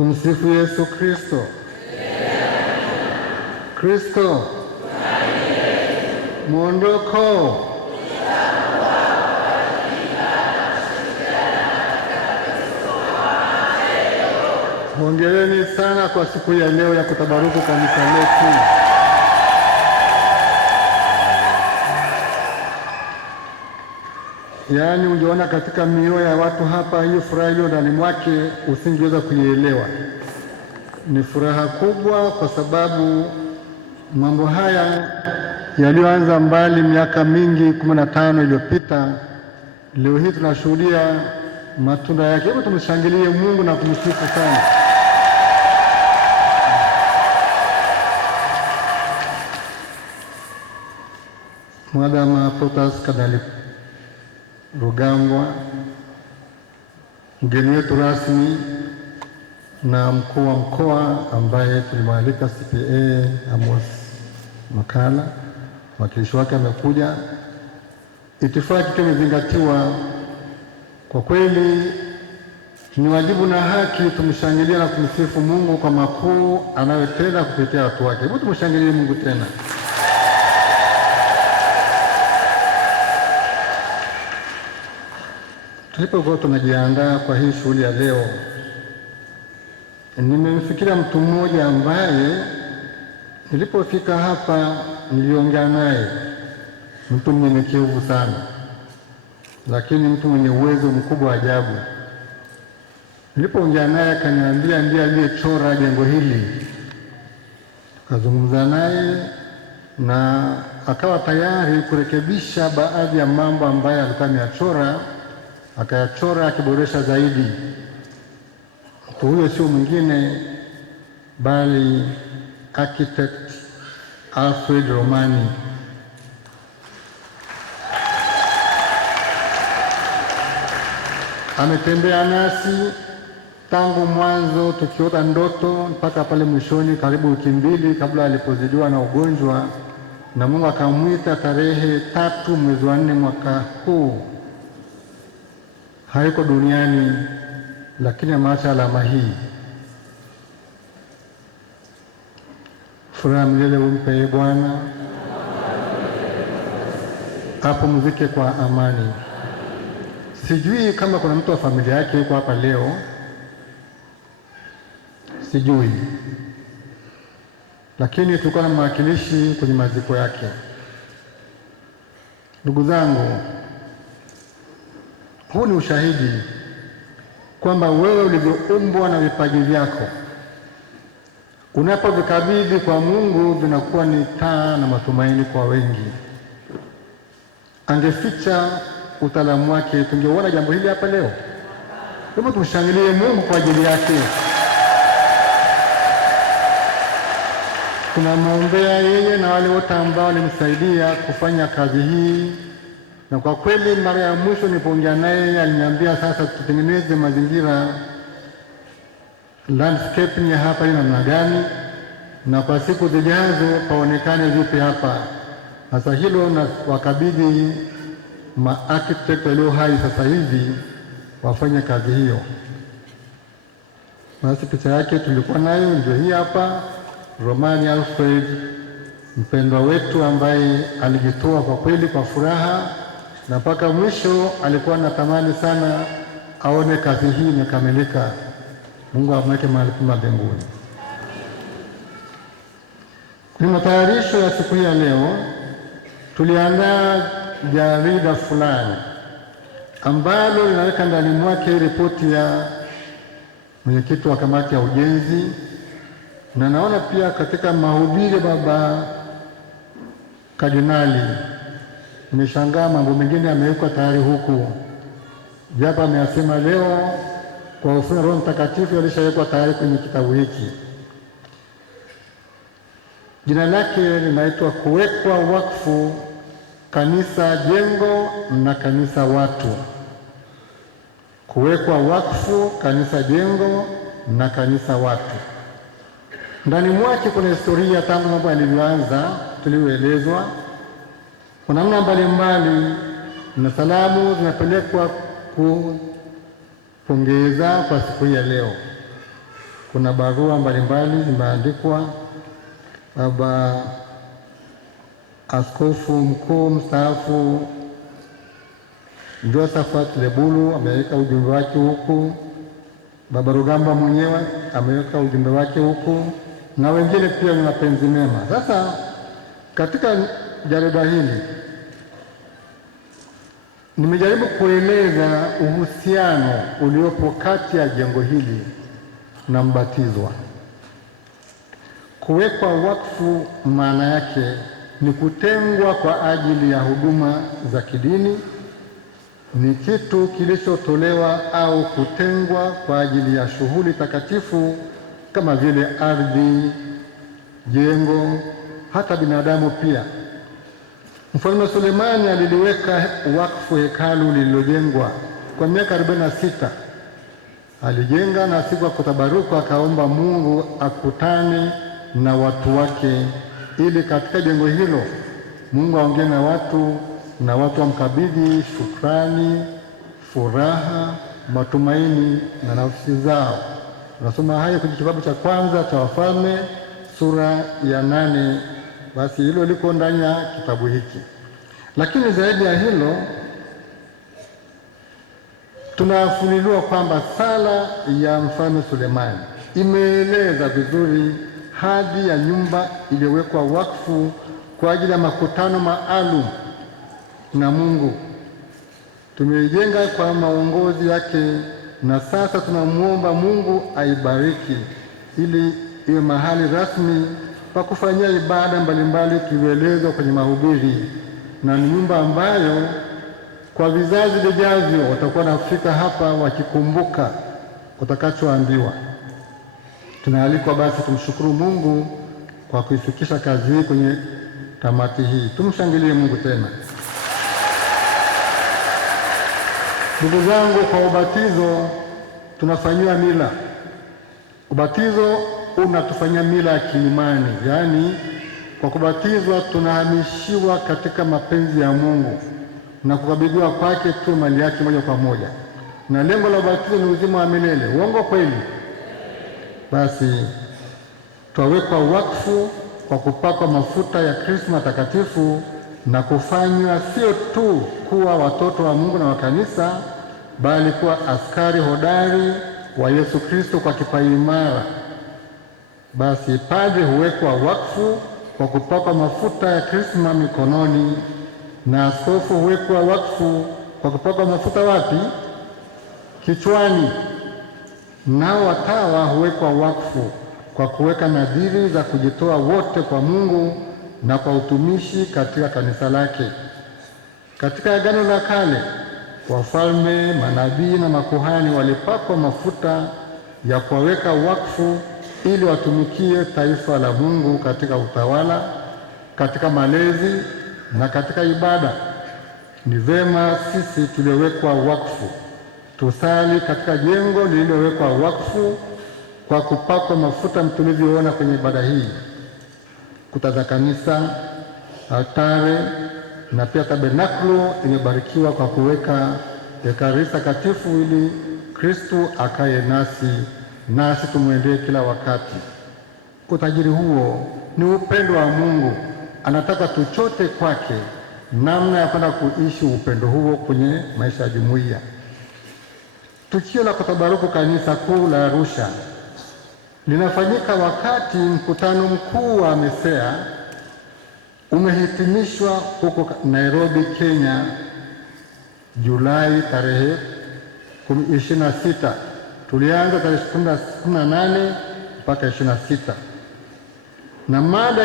Tumsifu Yesu Kristo. Kristo mwondoko. Hongereni sana kwa siku ya leo ya kutabaruku kanisa letu. Yaani ungeona katika mioyo ya watu hapa hiyo furaha iliyo ndani mwake usingeweza kuielewa. Ni furaha kubwa kwa sababu mambo haya yaliyoanza mbali miaka mingi 15 iliyopita, leo hii tunashuhudia matunda yake. Hebu tumshangilie Mungu na kumsifu sana. Mwadhama Protas Kadali Rugambwa, mgeni wetu rasmi na mkuu wa mkoa ambaye tulimwalika CPA Amos Makala, mwakilishi wake amekuja. Itifaki kimezingatiwa. Kwa kweli ni wajibu na haki tumshangilie na kumsifu Mungu kwa makuu anayotenda kupitia watu wake. Hebu tumshangilie Mungu tena. Tulipokuwa tunajiandaa kwa hii shughuli ya leo, nimemfikiria mtu mmoja ambaye nilipofika hapa niliongea naye, mtu mnyenyekevu sana, lakini mtu mwenye uwezo mkubwa wa ajabu. Nilipoongea naye akaniambia ndiye aliyechora jengo hili. Tukazungumza naye na akawa tayari kurekebisha baadhi ya mambo ambayo alikuwa ameyachora, akayachora akiboresha zaidi. Mtu huyo sio mwingine bali architect Alfred Romani. Ametembea nasi tangu mwanzo tukiota ndoto mpaka pale mwishoni, karibu wiki 2 kabla alipozidiwa na ugonjwa, na Mungu akamwita tarehe 3 mwezi wa 4 mwaka huu. Hayuko duniani, lakini ameacha alama hii. Furaha milele umpe Bwana, apumzike kwa amani. Sijui kama kuna mtu wa familia yake yuko hapa leo, sijui, lakini tulikuwa na mwakilishi kwenye maziko yake. Ndugu zangu, huu ni ushahidi kwamba wewe ulivyoumbwa na vipaji vyako, unapovikabidhi kwa Mungu vinakuwa ni taa na matumaini kwa wengi. Angeficha utaalamu wake, tungeona jambo hili hapa leo. Hebu tumshangilie Mungu kwa ajili yake. Tunamwombea yeye na wale wote ambao walimsaidia kufanya kazi hii. Na kwa kweli mara ya mwisho nilipoongea naye aliniambia sasa tutengeneze mazingira, landscape ya hapa ina namna gani, na kwa siku zijazo paonekane vipi hapa. Sasa hilo na wakabidhi architect walio hai sasa hivi wafanye kazi hiyo. Basi picha yake tulikuwa nayo ndio hii hapa, Romani Alfred, mpendwa wetu ambaye alijitoa kwa kweli kwa furaha, na mpaka mwisho alikuwa anatamani sana aone kazi hii imekamilika. Mungu amweke mahali pema mbinguni. Ni matayarisho ya siku hii ya leo, tuliandaa jarida fulani ambalo linaweka ndani mwake ripoti ya mwenyekiti wa kamati ya ujenzi, na naona pia katika mahubiri baba Kardinali, nimeshangaa mambo mengine yamewekwa tayari huku, japo ameyasema leo kwa ufunuo wa Roho Mtakatifu yalishawekwa tayari kwenye kitabu hiki. Jina lake linaitwa kuwekwa wakfu kanisa jengo na kanisa watu. Kuwekwa wakfu kanisa jengo na kanisa watu. Ndani mwake kuna historia tangu mambo yalivyoanza tulioelezwa. Kuna namna mbalimbali na salamu zinapelekwa kupongeza kwa siku ya leo. kuna barua mbalimbali zimeandikwa. Baba Askofu Mkuu mstaafu Josephat Lebulu ameweka ujumbe wake huku, Baba Rugambwa mwenyewe ameweka ujumbe wake huku, na wengine pia ni mapenzi mema. Sasa katika jarida hili nimejaribu kueleza uhusiano uliopo kati ya jengo hili na mbatizwa. Kuwekwa wakfu maana yake ni kutengwa kwa ajili ya huduma za kidini, ni kitu kilichotolewa au kutengwa kwa ajili ya shughuli takatifu kama vile ardhi, jengo, hata binadamu pia. Mfalme Sulemani aliliweka wakfu hekalu lililojengwa kwa miaka 46. Alijenga na siku ya kutabaruku akaomba Mungu akutane na watu wake, ili katika jengo hilo Mungu aongee na watu wamkabidhi shukrani, furaha, matumaini na nafsi zao. Tunasoma hayo kwenye kitabu cha kwanza cha Wafalme sura ya 8. Basi hilo liko ndani ya kitabu hiki. Lakini zaidi ya hilo, tunafunuliwa kwamba sala ya Mfalme Sulemani imeeleza vizuri hadhi ya nyumba iliyowekwa wakfu kwa ajili ya makutano maalum na Mungu. Tumeijenga kwa maongozi yake, na sasa tunamwomba Mungu aibariki ili iwe mahali rasmi pa kufanyia ibada mbalimbali tulivyoelezwa kwenye mahubiri, na ni nyumba ambayo kwa vizazi vijavyo watakuwa nafika hapa wakikumbuka utakachoambiwa. Tunaalikwa basi tumshukuru Mungu kwa kuifikisha kazi hii kwenye tamati hii. Tumshangilie Mungu tena. Ndugu zangu, kwa ubatizo tunafanyiwa mila. Ubatizo unatufanyia mila ya kiimani, yaani kwa kubatizwa tunahamishiwa katika mapenzi ya Mungu na kukabidhiwa kwake tu mali yake moja kwa moja, na lengo la ubatizo ni uzima wa milele. Uongo kweli? Basi twawekwa wakfu kwa kupakwa mafuta ya Kristo matakatifu na kufanywa sio tu kuwa watoto wa Mungu na wa kanisa, bali kuwa askari hodari wa Yesu Kristo kwa kipaimara. Basi padri huwekwa wakfu kwa kupakwa mafuta ya Krisma mikononi, na askofu huwekwa wakfu kwa kupakwa mafuta wapi? Kichwani. Nao watawa huwekwa wakfu kwa kuweka nadhiri za kujitoa wote kwa Mungu na kwa utumishi katika kanisa lake. Katika Agano la Kale, wafalme, manabii na makuhani walipakwa mafuta ya kuwaweka wakfu ili watumikie taifa la Mungu katika utawala, katika malezi na katika ibada. Ni vema sisi tuliowekwa wakfu tusali katika jengo lililowekwa wakfu kwa kupakwa mafuta tulivyoona kwenye ibada hii. Kuta za kanisa, altare na pia tabernakulo imebarikiwa kwa kuweka ekaristi takatifu ili Kristo akae nasi tumwendee kila wakati. Utajiri huo ni upendo wa Mungu. Anataka tuchote kwake namna ya kwenda kuishi upendo huo kwenye maisha ya jumuiya. Tukio la kutabaruku kanisa kuu la Arusha linafanyika wakati mkutano mkuu wa MESEA umehitimishwa huko Nairobi, Kenya, Julai tarehe 26. Tulianza tarehe 18 mpaka 26, na mada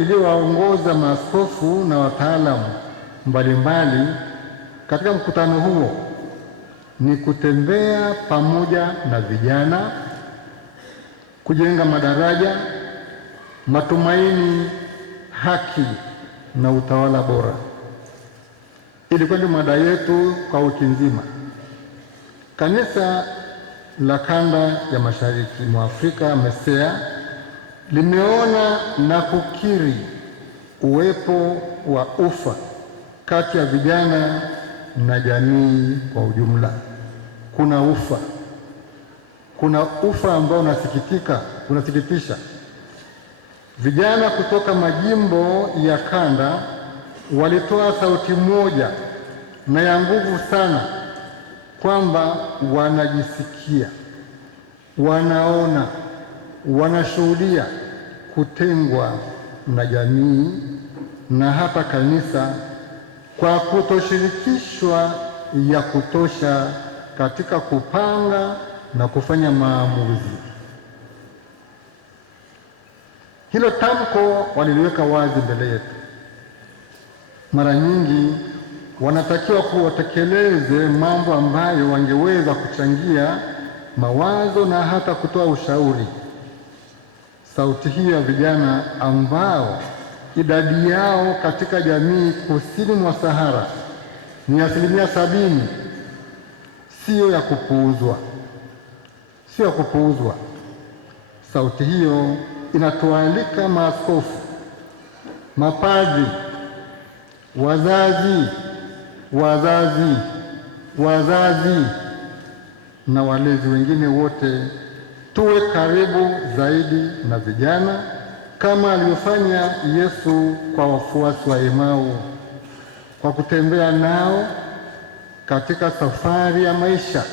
iliyowaongoza maaskofu na wataalamu mbalimbali katika mkutano huo ni kutembea pamoja na vijana, kujenga madaraja, matumaini, haki na utawala bora. Ilikuwa ndio mada yetu kwa wiki nzima. Kanisa la Kanda ya Mashariki mwa Afrika MESEA limeona na kukiri uwepo wa ufa kati ya vijana na jamii kwa ujumla. Kuna ufa kuna ufa ambao unasikitisha. Vijana kutoka majimbo ya kanda walitoa sauti moja na ya nguvu sana kwamba wanajisikia, wanaona, wanashuhudia kutengwa na jamii na hata kanisa kwa kutoshirikishwa ya kutosha katika kupanga na kufanya maamuzi. Hilo tamko waliliweka wazi mbele yetu. Mara nyingi wanatakiwa kuwatekeleze mambo ambayo wangeweza kuchangia mawazo na hata kutoa ushauri. Sauti hii ya vijana ambao idadi yao katika jamii kusini mwa Sahara ni 70%, sio ya kupuuzwa. Sauti hiyo inatualika maaskofu, mapadri, wazazi na walezi wengine wote, tuwe karibu zaidi na vijana kama alivyofanya Yesu kwa wafuasi wa Emau, kwa kutembea nao katika safari ya maisha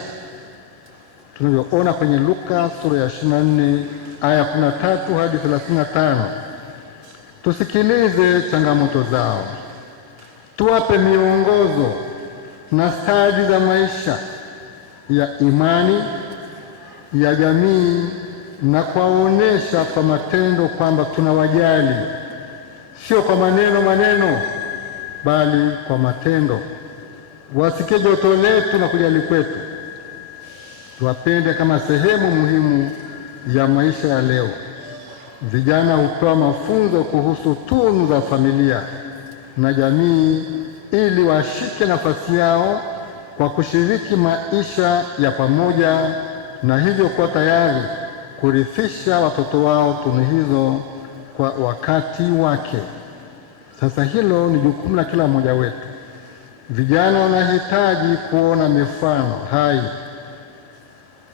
tunavyoona kwenye Luka sura ya 24 aya 13 hadi 35. Tusikilize changamoto zao, tuwape miongozo na stadi za maisha ya imani ya jamii na kuwaonesha kwa matendo kwamba tunawajali, sio kwa maneno bali kwa matendo. Wasikie joto letu na kujali kwetu. Tuwapende kama sehemu muhimu ya maisha ya leo. Vijana hutoa mafunzo kuhusu tunu za familia na jamii ili washike nafasi yao kwa kushiriki maisha ya pamoja na hivyo kuwa tayari kurithisha watoto wao tunu hizo kwa wakati wake. Sasa hilo ni jukumu la kila mmoja wetu. Vijana wanahitaji kuona mifano hai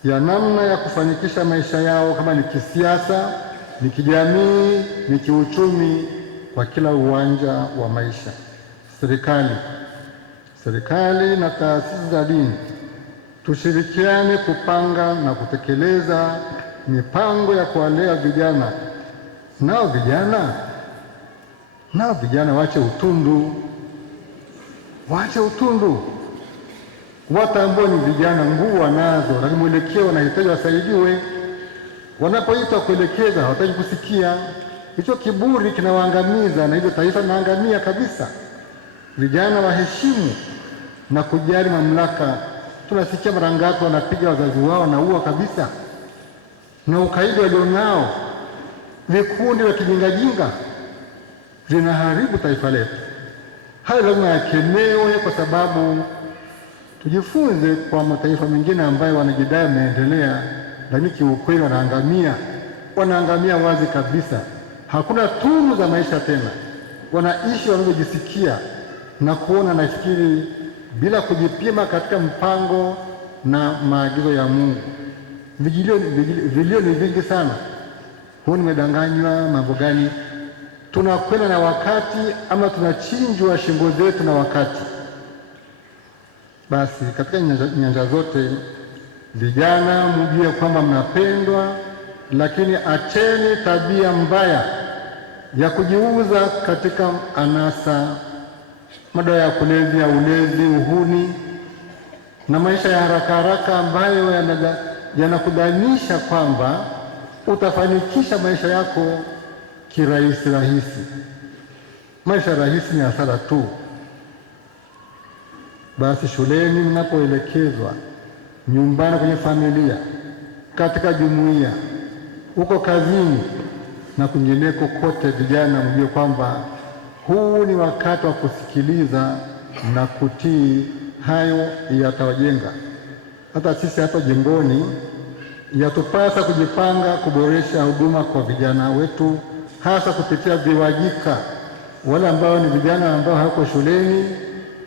ya namna ya kufanikisha maisha yao, kama ni kisiasa, ni kijamii, ni kiuchumi, kwa kila uwanja wa maisha. Serikali na taasisi za dini tushirikiane kupanga na kutekeleza mipango ya kuwalea vijana. Nao vijana waache utundu. Watu ambao ni vijana nguvu wanazo, lakini mwelekeo wanahitaji wasaidiwe. Wanapoitwa kuelekeza hawataki kusikia. Hicho kiburi kinawaangamiza na hivyo taifa linaangamia kabisa. Vijana waheshimu na kujali mamlaka. Tunasikia mara ngapi wanapiga wazazi wao na ua kabisa, na ukaidi walionao. Vikundi vya kijingajinga vinaharibu taifa letu. Hayo lazima yakemewe, kwa sababu tujifunze kwa mataifa mengine ambayo wanajidai wameendelea, lakini kiukweli wanaangamia wazi kabisa. Hakuna tunu za maisha tena, wanaishi wanavyojisikia na kuona, nafikiri bila kujipima katika mpango na maagizo ya Mungu. Vilio ni vingi sana. Huo nimedanganywa mambo gani? Tunakwenda na wakati ama tunachinjwa shingo zetu na wakati? Basi katika nyanja zote, vijana mjue kwamba mnapendwa, lakini acheni tabia mbaya ya kujiuza katika anasa, madawa ya kulevya, ulezi, uhuni na maisha ya haraka ambayo yanakudhanisha kwamba utafanikisha maisha yako kirahisi. Maisha rahisi ni hasara tu. Basi shuleni mnapoelekezwa, nyumbani, kwenye familia, katika jumuiya, huko kazini na kwingineko kote, vijana mjue kwamba huu ni wakati wa kusikiliza na kutii. Hayo yatawajenga. Hata sisi hapa jimboni yatupasa kujipanga kuboresha huduma kwa vijana wetu, hasa kupitia viwajika. Wale ambao ni vijana ambao hawako shuleni,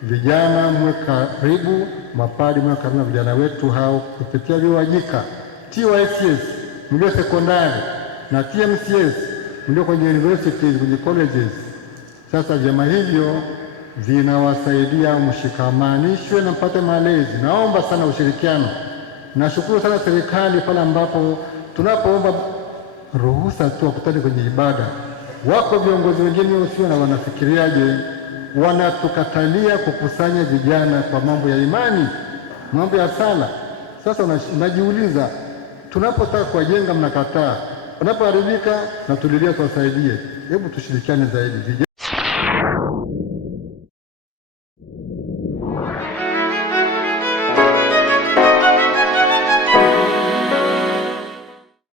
vijana mwe karibu, mapadi mwe karibu na vijana wetu hao kupitia viwajika. TYCS mlio sekondari na TMCS mlio kwenye universities, kwenye colleges. Sasa vyama hivyo vinawasaidia mshikamanishwe na mpate malezi. Naomba sana ushirikiano. Nashukuru sana serikali pale ambapo tunapoomba ruhusa tu wakutane kwenye ibada, wako viongozi wengine usio na wanafikiriaje, wanatukatalia kukusanya vijana kwa mambo ya imani, mambo ya sala. Sasa unajiuliza, tunapotaka kuwajenga mnakataa, unapoharibika na tulilia tuwasaidie. Hebu tushirikiane zaidi vijana.